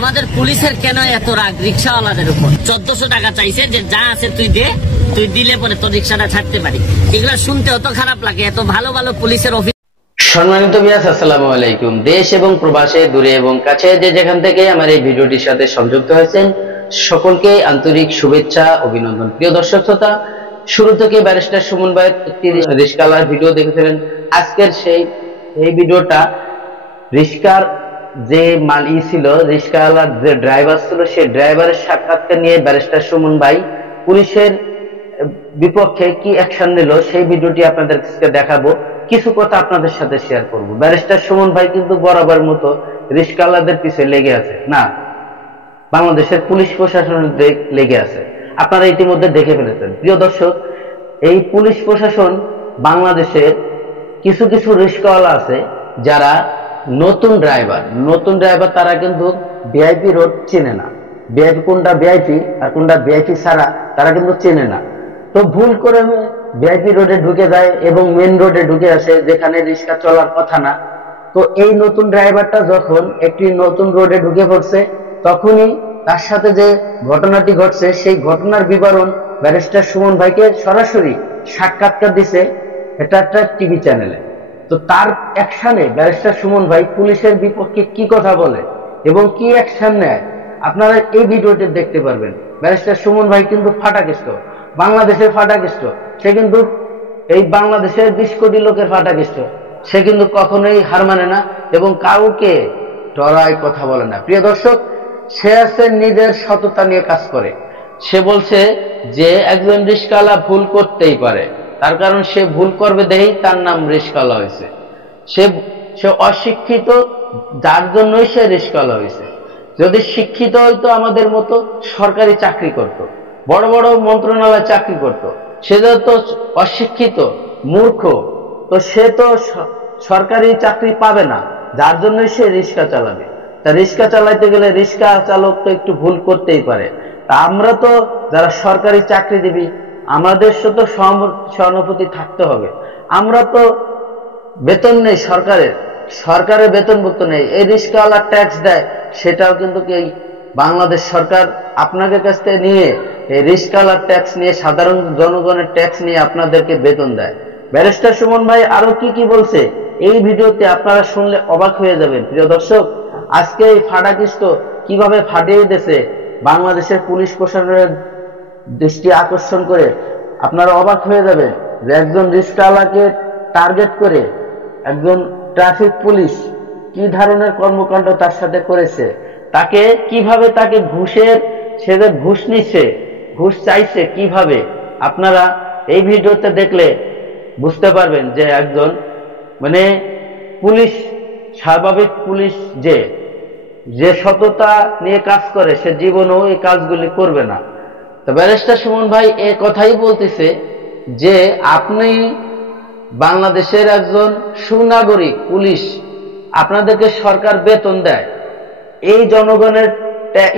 আমাদের পুলিশের কেন এত রাগ রিক্সাওয়ালাদের উপর? 1400 টাকা চাইছে যে যা আছে তুই দে, তুই দিলে পরে তোর রিক্সাটা ছাড়তে পারি। এগুলো শুনতে অত খারাপ লাগে, এত ভালো ভালো পুলিশের অফিস। সম্মানিত ভিউয়ার্স, আসসালামু আলাইকুম। দেশ এবং প্রবাসে, দূরে এবং কাছে যে যেখান থেকে আমার এই ভিডিওটির সাথে সংযুক্ত হয়েছেন সকলকে আন্তরিক শুভেচ্ছা, অভিনন্দন। প্রিয় দর্শক শ্রোতা, শুরু থেকে ব্যারিস্টার সুমন ভাইয়ের একটি রিস্কালার ভিডিও দেখেছিলেন। আজকের এই ভিডিওটা রিস্কার যে মালি ছিল, রিস্কাওয়ালার যে ড্রাইভার ছিল, সেই ড্রাইভারের সাক্ষাৎকার নিয়ে ব্যারিস্টার সুমন ভাই পুলিশের বিপক্ষে কি অ্যাকশন নিল সেই ভিডিওটি আপনাদের কাছে দেখাবো। কিছু কথা আপনাদের সাথে শেয়ার করব। ব্যারিস্টার সুমন ভাই কিন্তু বরাবর মতো রিস্কাওয়ালাদের পিছে লেগে আছে না, বাংলাদেশের পুলিশ প্রশাসনের লেগে আছে। আপনারা ইতিমধ্যে দেখে ফেলেছেন। প্রিয় দর্শক, এই পুলিশ প্রশাসন বাংলাদেশের কিছু কিছু রিস্কাওয়ালা আছে যারা নতুন ড্রাইভার, তারা কিন্তু ভিআইপি রোড চেনে না। ভিআইপি কোনটা ভিআইপি আর কোনটা ভিআইপি ছাড়া তারা কিন্তু চেনে না। তো ভুল করে ভিআইপি রোডে ঢুকে যায় এবং মেন রোডে ঢুকে আসে যেখানে রিক্সা চলার কথা না। তো এই নতুন ড্রাইভারটা যখন একটি নতুন রোডে ঢুকে পড়ছে, তখনই তার সাথে যে ঘটনাটি ঘটছে সেই ঘটনার বিবরণ ব্যারিস্টার সুমন ভাইকে সরাসরি সাক্ষাৎকার দিছে এটা একটা টিভি চ্যানেলে। তো তার অ্যাকশনে ব্যারিস্টার সুমন ভাই পুলিশের বিপক্ষে কি কথা বলে এবং কি অ্যাকশন নেয় আপনারা এই ভিডিওটি দেখতে পারবেন। ব্যারিস্টার সুমন ভাই কিন্তু ফাটাকেষ্ট, বাংলাদেশের ফাটাকেষ্ট। সে কিন্তু এই বাংলাদেশের 20 কোটি লোকের ফাটাকেষ্ট। সে কিন্তু কখনোই হার মানে না এবং কাউকে ডরায় কথা বলে না। প্রিয় দর্শক, সে আছে নিজের সততা নিয়ে কাজ করে। সে বলছে যে একজন রিস্কাওয়ালা ভুল করতেই পারে, তার কারণ সে ভুল করবে দেখেই তার নাম রিস্কাওয়ালা হয়েছে। সে অশিক্ষিত, যার জন্যই সে রিস্কাওয়ালা হয়েছে। যদি শিক্ষিত হইতো আমাদের মতো সরকারি চাকরি করত, বড় বড় মন্ত্রণালয়ে চাকরি করত। সে তো অশিক্ষিত, মূর্খ, তো সে তো সরকারি চাকরি পাবে না, যার জন্যই সে রিক্সা চালাবে। তা রিক্সা চালাইতে গেলে রিক্সা চালক তো একটু ভুল করতেই পারে। তা আমরা তো যারা সরকারি চাকরিজীবী, আমাদের তো সহানুভূতি থাকতে হবে। আমরা তো বেতন নেই, সরকারের বেতনভুক্ত নেই। এই রিক্সাওয়ালা ট্যাক্স দেয়, সেটাও কিন্তু এই বাংলাদেশ সরকার আপনাদের কাছ থেকে নিয়ে এই রিক্সাওয়ালার ট্যাক্স নিয়ে, সাধারণ জনগণের ট্যাক্স নিয়ে আপনাদেরকে বেতন দেয়। ব্যারিস্টার সুমন ভাই আরো কি কি বলছে এই ভিডিওতে আপনারা শুনলে অবাক হয়ে যাবেন। প্রিয় দর্শক, আজকে এই ফাটাকেষ্ট কিভাবে ফাটিয়ে দিয়েছে বাংলাদেশের পুলিশ প্রশাসনের দৃষ্টি আকর্ষণ করে, আপনারা অবাক হয়ে যাবেন যে একজন রিক্সাওয়ালাকে টার্গেট করে একজন ট্রাফিক পুলিশ কি ধরনের কর্মকাণ্ড তার সাথে করেছে, তাকে কিভাবে তাকে সে যে ঘুষ নিচ্ছে, ঘুষ চাইছে কিভাবে, আপনারা এই ভিডিওতে দেখলে বুঝতে পারবেন যে একজন পুলিশ, স্বাভাবিক পুলিশ যে সততা নিয়ে কাজ করে, সে জীবনেও এই কাজগুলি করবে না। তো ব্যারিস্টার সুমন ভাই এ কথাই বলতেছে যে আপনি বাংলাদেশের একজন সুনাগরিক পুলিশ, আপনাদেরকে সরকার বেতন দেয়, এই জনগণের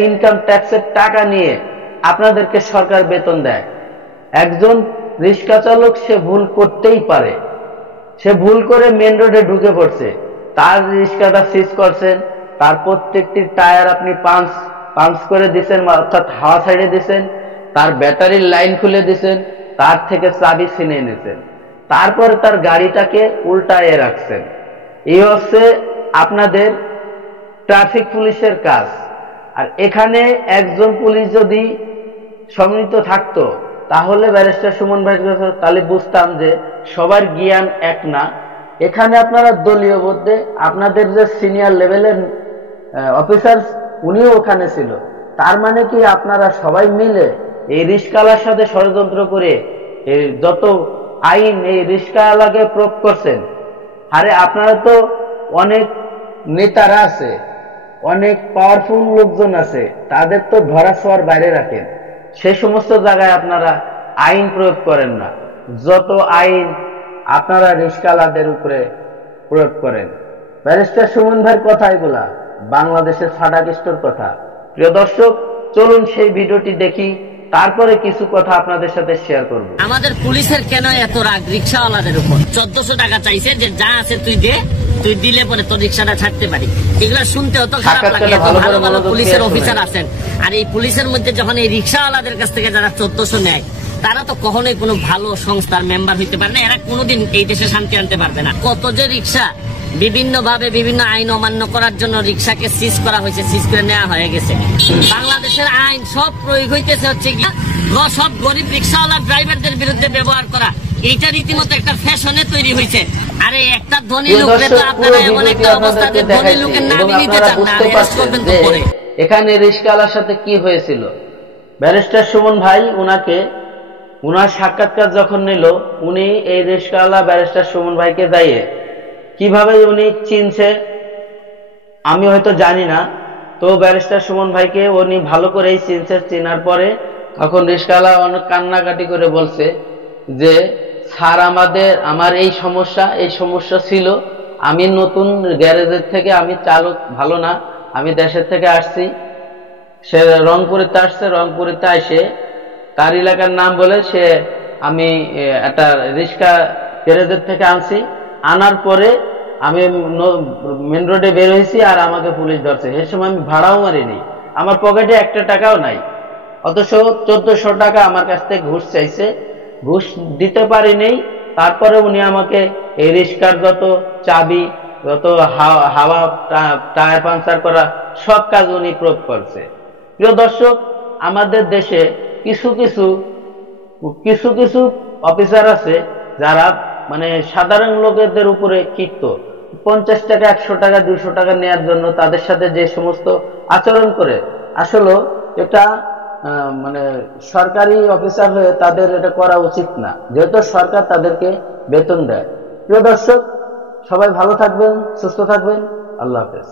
ইনকাম ট্যাক্সের টাকা নিয়ে আপনাদেরকে সরকার বেতন দেয়। একজন রিক্সা চালক সে ভুল করতেই পারে, সে ভুল করে মেন রোডে ঢুকে পড়ছে, তার রিক্সাটা সিজ করছেন, তার প্রত্যেকটি টায়ার আপনি পাঞ্চ করে দিচ্ছেন, অর্থাৎ হাওয়া ছাড়িয়ে দিচ্ছেন, তার ব্যাটারির লাইন খুলে দিচ্ছেন, তার থেকে চাবি ছিনিয়ে নিয়েছেন, তারপরে তার গাড়িটাকে উল্টায়ে রাখছেন। এই হচ্ছে আপনাদের ট্রাফিক পুলিশের কাজ। আর এখানে একজন পুলিশ যদি সম্মিলিত থাকতো তাহলে ব্যারিস্টার সুমন ভাই তাহলে বুঝতাম যে সবার জ্ঞান এক না। এখানে আপনারা দলীয় মধ্যে আপনাদের যে সিনিয়র লেভেলের অফিসার উনিও ওখানে ছিল, তার মানে কি আপনারা সবাই মিলে এই রিক্সাওয়ালার সাথে ষড়যন্ত্র করে এই যত আইন এই রিক্সাওয়ালাকে প্রয়োগ করছেন। আরে আপনারা তো অনেক নেতারা আছে, অনেক পাওয়ারফুল লোকজন আছে, তাদের তো ধরা ছোঁয়ার বাইরে রাখেন। সে সমস্ত জায়গায় আপনারা আইন প্রয়োগ করেন না, যত আইন আপনারা রিক্সাওয়ালাদের উপরে প্রয়োগ করেন। ব্যারিস্টার সুমন ভাইয়ের কথা এগুলা, বাংলাদেশের ফাটাকেষ্টর কথা। প্রিয় দর্শক, চলুন সেই ভিডিওটি দেখি তারপরে কিছু কথা আপনাদের সাথে শেয়ার করব। আমাদের পুলিশের কেন এত রাগ রিক্সাওয়ালাদের উপর? 1400 টাকা চাইছে যে যা আছে তুই দে, তুই দিলে পরে তোর রিক্সাটা ছাড়তে পারি। এগুলা শুনতে অত খারাপ লাগে। এত ভালো ভালো পুলিশের অফিসার আছেন, আর এই পুলিশের মধ্যে যখন এই রিক্সাওয়ালাদের কাছ থেকে যারা 1400 নেয়, তারা তো কখনোই কোনো ভালো সংস্থার মেম্বার হইতে পারে না। এরা কোনোদিন এই দেশে শান্তি আনতে পারবে না। কত যে রিক্সা বিভিন্ন ভাবে বিভিন্ন আইন অমান্য করার জন্য রিক্সাকে সিজ করা হয়েছে, সিজ করে নেওয়া হয়ে গেছে। বাংলাদেশের আইন সব প্রয়োগ হইতেছে হচ্ছে কি সব গরিব রিক্সাওয়ালা ড্রাইভারদের বিরুদ্ধে ব্যবহার করা। এইটা রীতিমতো একটা ফ্যাশনে তৈরি হয়েছে। আরে একটা ধনী লোককে তো আপনারা এমন একটা অবস্থাতে ধনী লোকের নামই নিতে চান না, অ্যারেস্ট করবেন তো পরে। এখানে রিক্সাওয়ালার সাথে কি হয়েছিল, ব্যারিস্টার সুমন ভাই উনার সাক্ষাৎকার যখন নিল, উনি এই রিক্সাওয়ালা ব্যারিস্টার সুমন ভাইকে দাঁড়িয়ে কিভাবে উনি চিনছে আমি হয়তো জানি না, তো ব্যারিস্টার সুমন ভাইকে উনি ভালো করেই চিনছে। চেনার পরে তখন রিক্সাওয়ালা অনেক কান্নাকাটি করে বলছে যে স্যার আমার এই সমস্যা ছিল, আমি নতুন গ্যারেজের থেকে, আমি চালক ভালো না, আমি দেশের থেকে আসছি। সে রংপুরেতে আসছে, রংপুরেতে এসে তার এলাকার নাম বলে আমি একটা রিক্সা গ্যারেজের থেকে আনছি। আনার পরে আমি মেন রোডে বের হয়েছি, আর আমাকে পুলিশ ধরছে। সে সময় আমি ভাড়াও মারিনি, আমার পকেটে একটা টাকাও নাই, অথচ 1400 টাকা আমার কাছ থেকে ঘুষ চাইছে, ঘুষ দিতে পারিনি। তারপরে উনি আমাকে এই রিক্সার যত চাবি, যত হাওয়া টায়ার পাংচার করা সব কাজ উনি প্রয়োগ করছে। প্রিয় দর্শক, আমাদের দেশে কিছু কিছু অফিসার আছে যারা মানে সাধারণ লোকেদের উপরে ক্ষিপ্ত। 50 টাকা, 100 টাকা, 200 টাকা নেওয়ার জন্য তাদের সাথে যে সমস্ত আচরণ করে, আসলে এটা মানে সরকারি অফিসার হয়ে তাদের এটা করা উচিত না, যেহেতু সরকার তাদেরকে বেতন দেয়। প্রিয় দর্শক, সবাই ভালো থাকবেন, সুস্থ থাকবেন। আল্লাহ হাফেজ।